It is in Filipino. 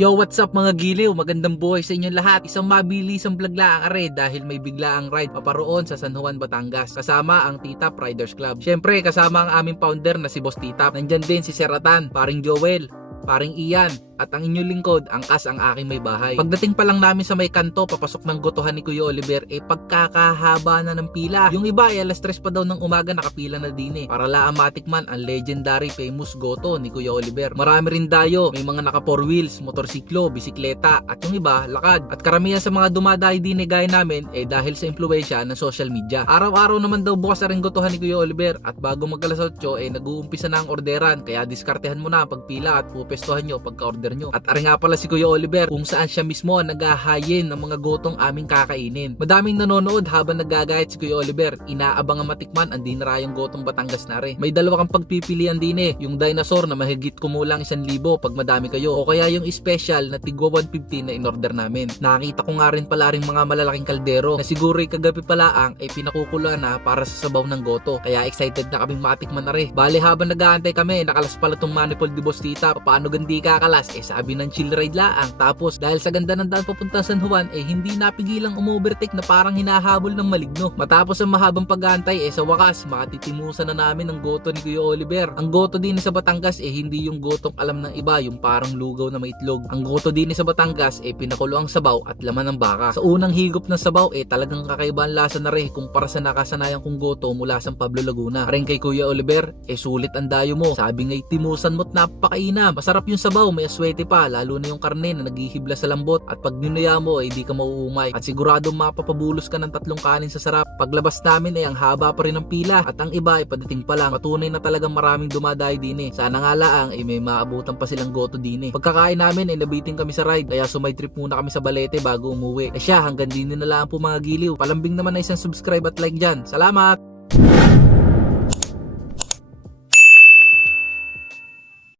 Yo, what's up mga giliw? Magandang buhay sa inyong lahat. Isang mabilisang vlog lang are dahil may biglaang ride paparoon sa San Juan, Batangas. Kasama ang Titap Riders Club. Siyempre, kasama ang aming founder na si Boss Titap. Nandyan din si Seratan, paring Joel, paring Ian, at ang inyong lingkod, ang kas ang aking may bahay. Pagdating pa lang namin sa may kanto, papasok ng gotohan ni Kuya Oliver, eh pagkakahaba na ng pila. Yung iba ay alas 3 pa daw ng umaga nakapila na din eh. Para laan matikman ang legendary famous goto ni Kuya Oliver. Marami rin dayo, may mga naka 4 wheels, motorsiklo, bisikleta, at yung iba, lakad. At karamihan sa mga dumadayo din eh gaya namin, eh dahil sa impluensya ng social media. Araw-araw naman daw bukas na rin gotohan ni Kuya Oliver, at bago mag-alas 8, eh nag-uumpisa na ang orderan, kaya diskartehan mo na ang pagpila at pupestuhan nyo pagka-order nyo. At ari nga pala si Kuya Oliver kung saan siya mismo naghahayin ng mga gotong aming kakainin. Madaming nanonood habang nagagayat si Kuya Oliver. Inaabang ang matikman ang dinarayong gotong Batangas na re. May dalawa kang pagpipilian din eh. Yung dinosaur na mahigit kumulang 1,000 pag madami kayo. O kaya yung special na tigwa 150 na in-order namin. Nakita ko nga rin pala rin mga malalaking kaldero na siguro kagabi pala ang ay pinakukulaan na para sa sabaw ng goto. Kaya excited na kaming matikman na re. Bale habang nag-aantay kami, nakalas pala tong manifold di Boss Tita. Paano gandi kakalas? Eh sabi ng chill ride laang. Tapos dahil sa ganda ng daan papunta San Juan, eh hindi napigilang umovertake na parang hinahabol ng maligno. Matapos ang mahabang pag-aantay, eh sa wakas, makatitimusan na namin ang goto ni Kuya Oliver. Ang goto din sa Batangas, eh hindi yung gotong alam ng iba, yung parang lugaw na may itlog. Ang goto din sa Batangas, eh pinakulo ang sabaw at laman ng baka. Sa unang higop ng sabaw, eh talagang kakaiba ang lasa na rin kumpara sa nakasanayan kong goto mula sa Pablo Laguna. Rin kay Kuya Oliver, eh sulit ang dayo mo. Sabi nga'y timusan mo't napakaina. Masarap yung sabaw, may aswete pa, lalo na yung karne na naghihibla sa lambot. At pag ninuya mo, eh di ka mauumay. At siguradong mapapabulos ka ng tatlong kanin sa sarap. Paglabas namin ay ang haba pa rin ng pila at ang iba ay padating pa lang. Patunay na talagang maraming dumadayo din eh. Sana nga laang ay may maabutan pa silang goto din eh. Pagkakain namin ay nabiting kami sa ride kaya sumay trip muna kami sa Balete bago umuwi. Eh siya hanggang din na lang po mga giliw. Palambing naman na isang subscribe at like dyan. Salamat!